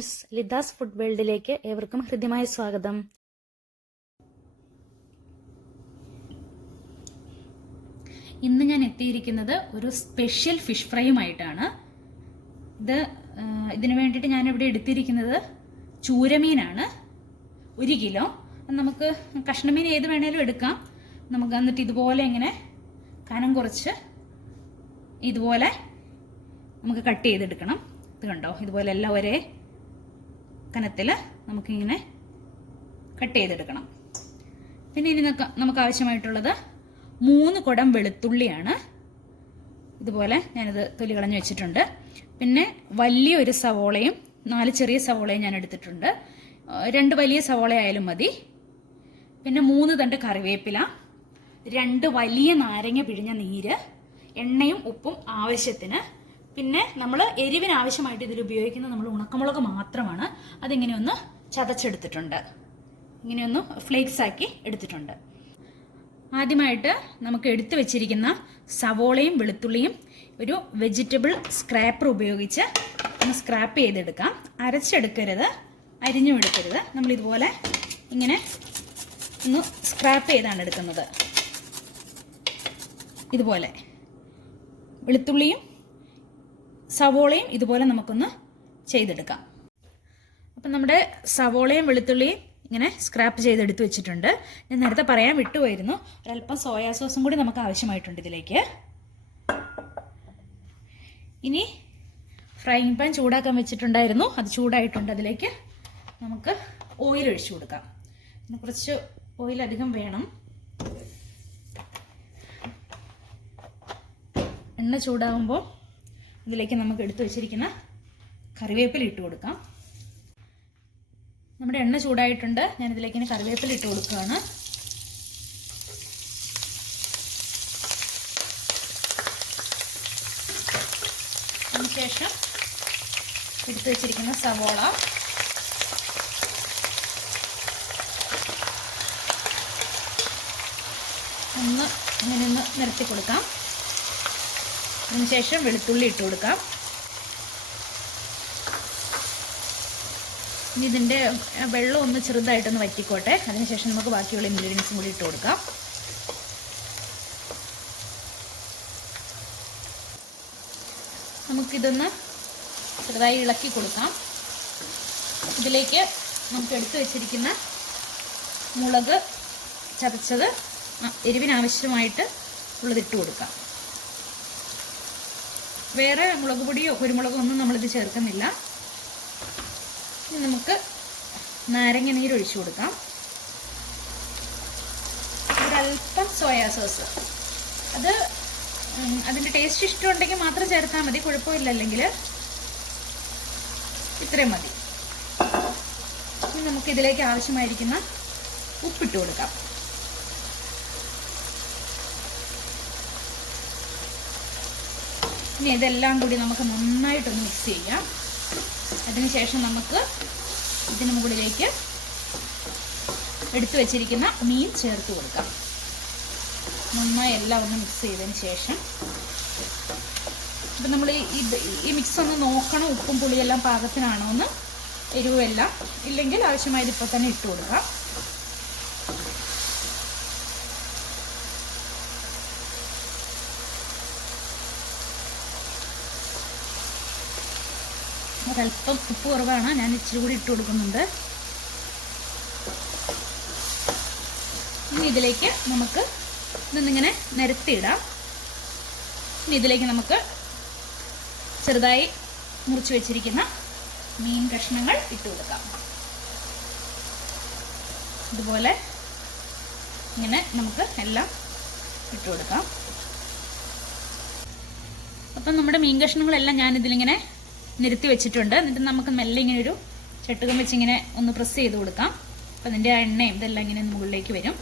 Friends, ലിഥാസ് food വേൾഡിലേക്ക് ഏവർക്കും ഹൃദ്യമായ സ്വാഗതം. ഇന്ന് ഞാൻ എത്തിയിരിക്കുന്നത് ഒരു സ്പെഷ്യൽ ഫിഷ് ഫ്രൈയുമായിട്ടാണ്. ഇതിനു വേണ്ടിയിട്ട് ഞാൻ ഇവിടെ എടുത്തിരിക്കുന്നത് ചൂരമീനാണ്. 1 കിലോ. നമുക്ക് കഷ്ണമീൻ ഏത് വേണേലും എടുക്കാം. നമുക്ക് എന്നിട്ട് ഇതുപോലെ ഇങ്ങനെ കനം കുറച്ച് ഇതുപോലെ നമുക്ക് കട്ട് ചെയ്തെടുക്കണം. ഇത് കണ്ടോ, ഇതുപോലെ എല്ലാം ഒരേ കനത്തിൽ നമുക്കിങ്ങനെ കട്ട് ചെയ്തെടുക്കണം. പിന്നെ ഇനി നമുക്ക് ആവശ്യമായിട്ടുള്ളത് 3 കുടം വെളുത്തുള്ളിയാണ്. ഇതുപോലെ ഞാനിത് തൊലി കളഞ്ഞ് വെച്ചിട്ടുണ്ട്. പിന്നെ വലിയൊരു സവോളയും 4 ചെറിയ സവോളയും ഞാൻ എടുത്തിട്ടുണ്ട്. 2 വലിയ സവോള ആയാലും മതി. പിന്നെ 3 തണ്ട് കറിവേപ്പില, 2 വലിയ നാരങ്ങ പിഴിഞ്ഞ നീര്, എണ്ണയും ഉപ്പും ആവശ്യത്തിന്. പിന്നെ നമ്മൾ എരിവിന് ആവശ്യമായിട്ട് ഇതിൽ ഉപയോഗിക്കുന്നത് നമ്മൾ ഉണക്കമുളക് മാത്രമാണ്. അതിങ്ങനെ ഒന്ന് ചതച്ചെടുത്തിട്ടുണ്ട്, ഇങ്ങനെയൊന്ന് ഫ്ലേക്സ് ആക്കി എടുത്തിട്ടുണ്ട്. ആദ്യമായിട്ട് നമുക്ക് എടുത്തു വെച്ചിരിക്കുന്ന സവോളയും വെളുത്തുള്ളിയും ഒരു വെജിറ്റബിൾ സ്ക്രാപ്പർ ഉപയോഗിച്ച് ഒന്ന് സ്ക്രാപ്പ് ചെയ്തെടുക്കാം. അരച്ചെടുക്കരുത്, അരിഞ്ഞും എടുക്കരുത്. നമ്മളിതുപോലെ ഇങ്ങനെ ഒന്ന് സ്ക്രാപ്പ് ചെയ്താണ് എടുക്കുന്നത്. ഇതുപോലെ വെളുത്തുള്ളിയും സവോളയും ഇതുപോലെ നമുക്കൊന്ന് ചെയ്തെടുക്കാം. അപ്പം നമ്മുടെ സവോളയും വെളുത്തുള്ളിയും ഇങ്ങനെ സ്ക്രാപ്പ് ചെയ്തെടുത്ത് വെച്ചിട്ടുണ്ട്. ഞാൻ നേരത്തെ പറയാൻ വിട്ടുപോയിരുന്നു, ഒരല്പം സോയാ സോസും കൂടി നമുക്ക് ആവശ്യമായിട്ടുണ്ട് ഇതിലേക്ക്. ഇനി ഫ്രൈയിങ് പാൻ ചൂടാക്കാൻ വെച്ചിട്ടുണ്ടായിരുന്നു, അത് ചൂടായിട്ടുണ്ട്. അതിലേക്ക് നമുക്ക് ഓയിൽ ഒഴിച്ചു കൊടുക്കാം. കുറച്ച് ഓയിൽ അധികം വേണം. എണ്ണ ചൂടാകുമ്പോൾ ഇതിലേക്ക് നമുക്ക് എടുത്തു വെച്ചിരിക്കുന്ന കറിവേപ്പില ഇട്ട് കൊടുക്കാം. നമ്മുടെ എണ്ണ ചൂടായിട്ടുണ്ട്. ഞാനിതിലേക്ക് ഇങ്ങനെ കറിവേപ്പില ഇട്ട് കൊടുക്കുകയാണ്. അതിനുശേഷം എടുത്തു വെച്ചിരിക്കുന്ന സവോള, ഇങ്ങനെ ഒന്ന് നിരത്തി കൊടുക്കാം. അതിനുശേഷം വെളുത്തുള്ളി ഇട്ട് കൊടുക്കാം. ഇനി ഇതിൻ്റെ വെള്ളം ഒന്ന് ചെറുതായിട്ടൊന്ന് വറ്റിക്കോട്ടെ. അതിനുശേഷം നമുക്ക് ബാക്കിയുള്ള ഇൻഗ്രീഡിയൻസും കൂടി ഇട്ട് കൊടുക്കാം. നമുക്കിതൊന്ന് ചെറുതായി ഇളക്കി കൊടുക്കാം. ഇതിലേക്ക് നമുക്ക് എടുത്തു വെച്ചിരിക്കുന്ന മുളക് ചതച്ചത്, എരിവിനാവശ്യമായിട്ട് ഉള്ളതിട്ട് കൊടുക്കാം. വേറെ മുളക് പൊടിയോ കുരുമുളകോ ഒന്നും നമ്മളിത് ചേർക്കുന്നില്ല. ഇനി നമുക്ക് നാരങ്ങ നീര് ഒഴിച്ചു കൊടുക്കാം. ഒരല്പം സോയാ സോസ്, അതിൻ്റെ ടേസ്റ്റ് ഇഷ്ടമുണ്ടെങ്കിൽ മാത്രം ചേർത്താൽ മതി, കുഴപ്പമില്ല. അല്ലെങ്കിൽ ഇത്രയും മതി. ഇനി നമുക്ക് ഇതിലേക്ക് ആവശ്യമായിരിക്കുന്ന ഉപ്പിട്ട് കൊടുക്കാം. ഇനി ഇതെല്ലാം കൂടി നമുക്ക് നന്നായിട്ടൊന്ന് മിക്സ് ചെയ്യാം. അതിനുശേഷം നമുക്ക് ഇതിന് മുകളിലേക്ക് എടുത്തു വെച്ചിരിക്കുന്ന മീൻ ചേർത്ത് കൊടുക്കാം. നന്നായി എല്ലാം ഒന്ന് മിക്സ് ചെയ്തതിന് ശേഷം ഇപ്പം നമ്മൾ ഈ മിക്സ് ഒന്ന് നോക്കണം, ഉപ്പും പുളിയെല്ലാം പാകത്തിനാണോ എന്ന്, എരിവെല്ലാം ഇല്ലെങ്കിൽ ആവശ്യമായത് ഇപ്പോൾ തന്നെ ഇട്ട് കൊടുക്കാം. ഒരല്പം ഉപ്പ് കുറവാണ്, ഞാൻ ഇച്ചിരി കൂടി ഇട്ട് കൊടുക്കുന്നുണ്ട്. ഇനി ഇതിലേക്ക് നമുക്ക് ഇതൊന്നിങ്ങനെ നിരത്തിയിടാം. ഇനി ഇതിലേക്ക് നമുക്ക് ചെറുതായി മുറിച്ച് വെച്ചിരിക്കുന്ന മീൻ കഷ്ണങ്ങൾ ഇട്ട് കൊടുക്കാം. ഇതുപോലെ ഇങ്ങനെ നമുക്ക് എല്ലാം ഇട്ട് കൊടുക്കാം. അപ്പം നമ്മുടെ മീൻ കഷ്ണങ്ങളെല്ലാം ഞാനിതിലിങ്ങനെ നിരത്തി വെച്ചിട്ടുണ്ട്. എന്നിട്ട് നമുക്ക് മെല്ലെ ഇങ്ങനെ ഒരു ചട്ടുകം വെച്ചിങ്ങനെ ഒന്ന് പ്രസ് ചെയ്ത് കൊടുക്കാം. അപ്പം അതിൻ്റെ എണ്ണയും ഇതെല്ലാം ഇങ്ങനെ മുകളിലേക്ക് വരും.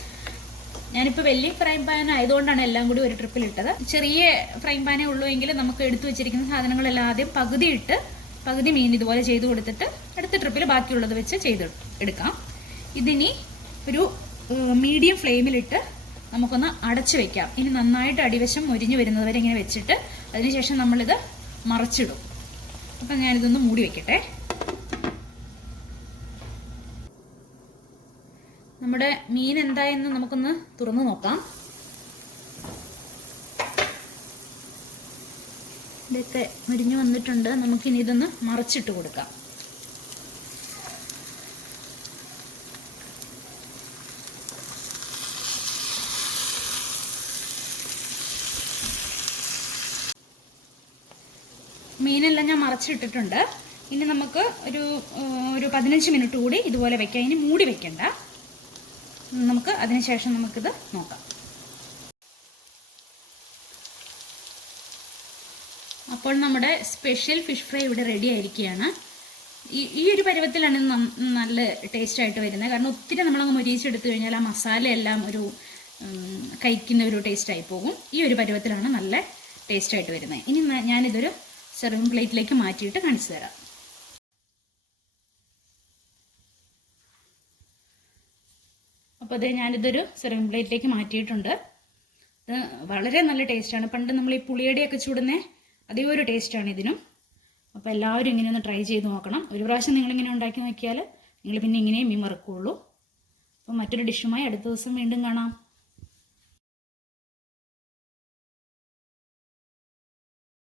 ഞാനിപ്പോൾ വലിയ ഫ്രൈ പാൻ ആയതുകൊണ്ടാണ് എല്ലാം കൂടി ഒരു ട്രിപ്പിൽ ഇട്ടത്. ചെറിയ ഫ്രൈ പാനേ ഉള്ളൂ എങ്കിൽ നമുക്ക് എടുത്തു വെച്ചിരിക്കുന്ന സാധനങ്ങളെല്ലാം ആദ്യം പകുതി മീൻ ഇതുപോലെ ചെയ്ത് കൊടുത്തിട്ട് അടുത്ത ട്രിപ്പിൽ ബാക്കിയുള്ളത് വെച്ച് എടുക്കാം. ഇതിനി ഒരു മീഡിയം ഫ്ലെയിമിലിട്ട് നമുക്കൊന്ന് അടച്ചു വെക്കാം. ഇനി നന്നായിട്ട് അടിവശം മൊരിഞ്ഞു വരുന്നത് വരെ ഇങ്ങനെ വെച്ചിട്ട് അതിനുശേഷം നമ്മളിത് മറച്ചിടും. അപ്പം ഞാനിതൊന്ന് മൂടി വെക്കട്ടെ. നമ്മുടെ മീൻ എന്തായെന്ന് നമുക്കൊന്ന് തുറന്നു നോക്കാം. ഇതൊക്കെ മുരിഞ്ഞു വന്നിട്ടുണ്ട്. നമുക്കിനി ഇതൊന്ന് മറിച്ചിട്ട് കൊടുക്കാം. മീനെല്ലാം ഞാൻ മറിച്ചിട്ടിട്ടുണ്ട്. ഇനി നമുക്ക് ഒരു 15 മിനിറ്റ് കൂടി ഇതുപോലെ വെക്കാം. ഇനി മൂടി വെക്കണ്ട. നമുക്ക് അതിനുശേഷം നമുക്കിത് നോക്കാം. അപ്പോൾ നമ്മുടെ സ്പെഷ്യൽ ഫിഷ് ഫ്രൈ ഇവിടെ റെഡി ആയിരിക്കുകയാണ്. ഈ ഒരു പരുവത്തിലാണ് നല്ല ടേസ്റ്റ് ആയിട്ട് വരുന്നത്. കാരണം ഒത്തിരി നമ്മളങ്ങ് മൊരിയിച്ചെടുത്തു കഴിഞ്ഞാൽ ആ മസാലയെല്ലാം ഒരു കഴിക്കുന്ന ഒരു ടേസ്റ്റായി പോകും. ഈ ഒരു പരുവത്തിലാണ് നല്ല ടേസ്റ്റായിട്ട് വരുന്നത്. ഇനി ഞാനിതൊരു സെർവിങ് പ്ലേറ്റിലേക്ക് മാറ്റിയിട്ട് കാണിച്ചു തരാം. അപ്പോൾ അത് ഞാനിതൊരു സെർവിങ് പ്ലേറ്റിലേക്ക് മാറ്റിയിട്ടുണ്ട്. ഇത് വളരെ നല്ല ടേസ്റ്റാണ്. പണ്ട് നമ്മൾ ഈ പുളിയടിയൊക്കെ ചൂടുന്ന അതേ ഒരു ടേസ്റ്റാണ് ഇതിനും. അപ്പോൾ എല്ലാവരും ഇങ്ങനെ ഒന്ന് ട്രൈ ചെയ്ത് നോക്കണം. ഒരു പ്രാവശ്യം നിങ്ങളിങ്ങനെ ഉണ്ടാക്കി നോക്കിയാൽ നിങ്ങൾ പിന്നെ ഇങ്ങനെയും മീൻ വറുക്കുകയുള്ളൂ. അപ്പോൾ മറ്റൊരു ഡിഷുമായി അടുത്ത ദിവസം വീണ്ടും കാണാം.